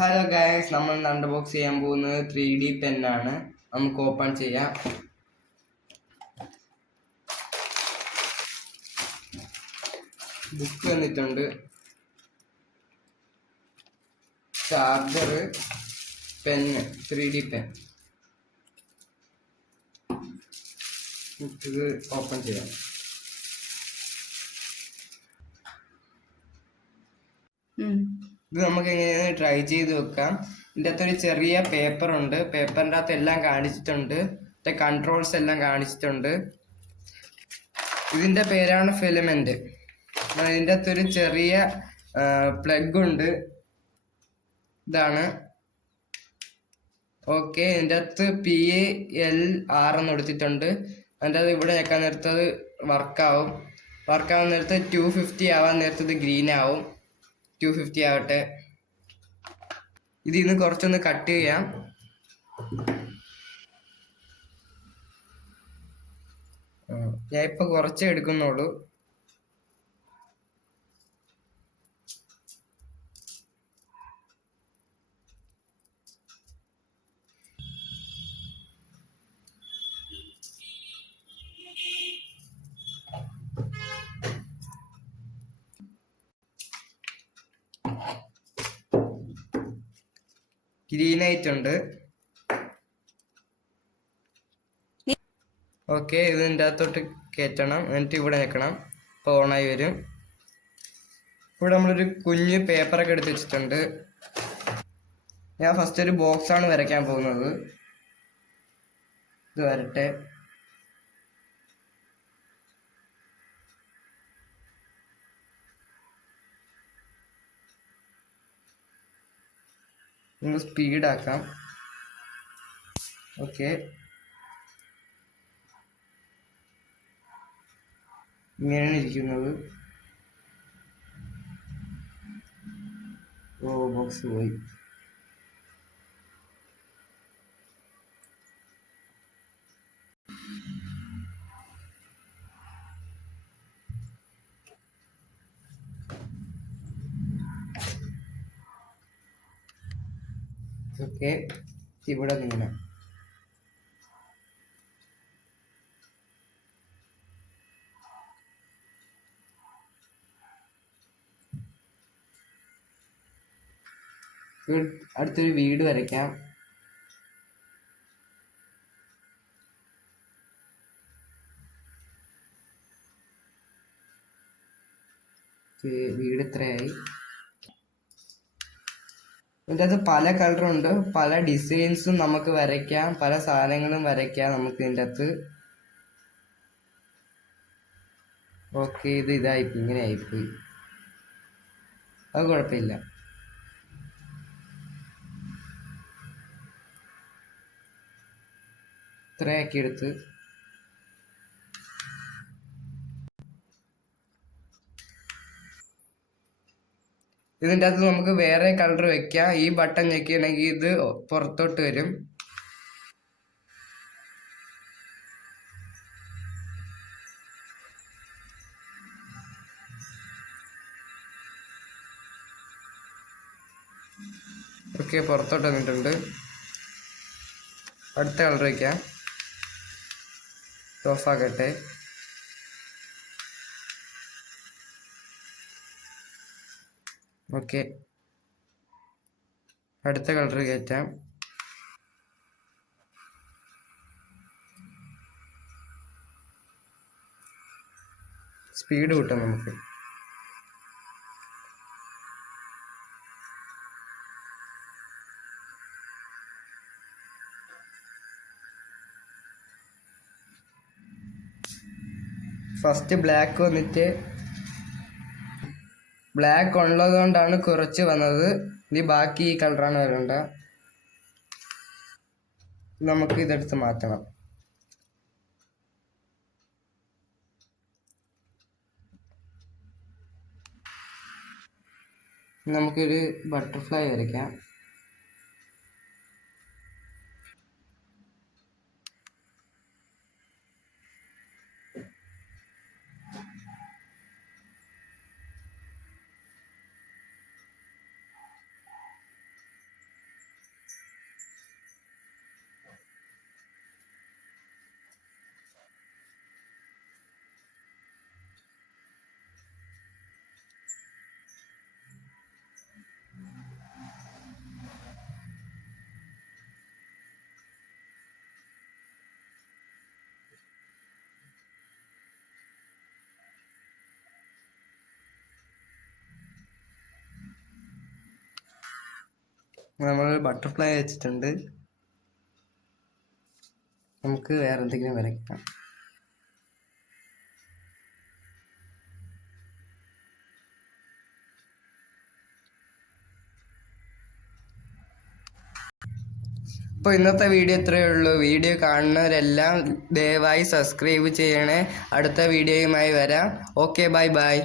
Hello guys, നമ്മൾ unbox ചെയ്യാൻ പോകുന്നത് 3D പെന്നാണ്. നമുക്ക് ഓപ്പൺ ചെയ്യാം. ബുക്ക് വന്നിട്ടുണ്ട്, ചാർജർ, പെന്ന്, 3D പെൻ. ഇത് ഓപ്പൺ ചെയ്യാം. ഇത് നമുക്ക് എങ്ങനെയാണ് ട്രൈ ചെയ്ത് വെക്കാം. ഇതിൻ്റെ അകത്തൊരു ചെറിയ പേപ്പർ ഉണ്ട്. പേപ്പറിൻ്റെ അകത്ത് എല്ലാം കാണിച്ചിട്ടുണ്ട്, കൺട്രോൾസ് എല്ലാം കാണിച്ചിട്ടുണ്ട്. ഇതിൻ്റെ പേരാണ് ഫിലമെന്റ്. ഇതിൻ്റെ അകത്തൊരു ചെറിയ പ്ലഗ് ഉണ്ട്. ഇതാണ് ഓക്കെ. ഇതിൻ്റെ അകത്ത് PALR എന്ന് കൊടുത്തിട്ടുണ്ട്. അതിൻ്റെ അത് ഇവിടെ ഞെക്കാൻ നേരത്തത് വർക്കാവും. വർക്കാവുന്ന നേരത്ത് 250 ആവാൻ നേരത്തത് ഗ്രീൻ ആവും. 250 ആവട്ടെ. ഇതിന്ന് കുറച്ചൊന്ന് കട്ട് ചെയ്യാം. ഞാൻ ഇപ്പൊ കുറച്ചേ എടുക്കുന്നുള്ളൂ. ഗ്രീൻ ആയിട്ടുണ്ട്. ഓക്കെ, ഇതിൻ്റെ അകത്തോട്ട് കയറ്റണം. എന്നിട്ട് ഇവിടെ നിൽക്കണം. ഇപ്പോൾ ഓണായി വരും. ഇവിടെ നമ്മളൊരു കുഞ്ഞ് പേപ്പറൊക്കെ എടുത്ത് വെച്ചിട്ടുണ്ട്. ഞാൻ ഫസ്റ്റ് ഒരു ബോക്സാണ് വരയ്ക്കാൻ പോകുന്നത്. ഇത് വരട്ടെ. ഒന്ന് സ്പീഡാക്കാം. ഓക്കെ, ഇങ്ങനെയാണ് ഇരിക്കുന്നത്. ഓ, ബോക്സ് പോയി. ഓക്കെ, ഇവിടെ നീങ്ങണം. അടുത്തൊരു വീട് വരയ്ക്കാം. വീട് ഇത്രയായി. ഇതിൻ്റെ അത് പല കളറുണ്ട്, പല ഡിസൈൻസും നമുക്ക് വരയ്ക്കാം, പല സാധനങ്ങളും വരയ്ക്കാം നമുക്ക് ഇതിൻ്റെ അകത്ത്. ഓക്കെ, ഇതായിപ്പോയി, ഇങ്ങനെ ആയിപ്പോയി. അത് കുഴപ്പമില്ല. ഇത്രയാക്കി എടുത്ത് ഇതിൻ്റെ അകത്ത് നമുക്ക് വേറെ കളർ വെക്കാം. ഈ ബട്ടൺ ഞെക്കിയാണെങ്കിൽ ഇത് പുറത്തോട്ട് വരും. ഓക്കെ, പുറത്തോട്ട് വന്നിട്ടുണ്ട്. അടുത്ത കളർ വയ്ക്കാം. ഓഫാക്കട്ടെ. ഓക്കെ, അടുത്ത കളർ കയറ്റാം. സ്പീഡ് കൂട്ടാം നമുക്ക്. ഫസ്റ്റ് ബ്ലാക്ക് വന്നിട്ട് ബ്ലാക്ക് ഉള്ളത് കൊണ്ടാണ് കുറച്ച് വന്നത്. ഇനി ബാക്കി ഈ കളറാണ് വരേണ്ട. നമുക്ക് ഇതെടുത്ത് മാറ്റണം. നമുക്കൊരു ബട്ടർഫ്ലൈ വരയ്ക്കാം. നമ്മൾ ബട്ടർഫ്ലൈ വെച്ചിട്ടുണ്ട്. നമുക്ക് വേറെ എന്തെങ്കിലും വരയ്ക്കാം. അപ്പോൾ ഇന്നത്തെ വീഡിയോ ഇത്രയേ ഉള്ളൂ. വീഡിയോ കാണുന്നവരെല്ലാം ദയവായി സബ്സ്ക്രൈബ് ചെയ്യണേ. അടുത്ത വീഡിയോയുമായി വരാം. Okay, bye bye.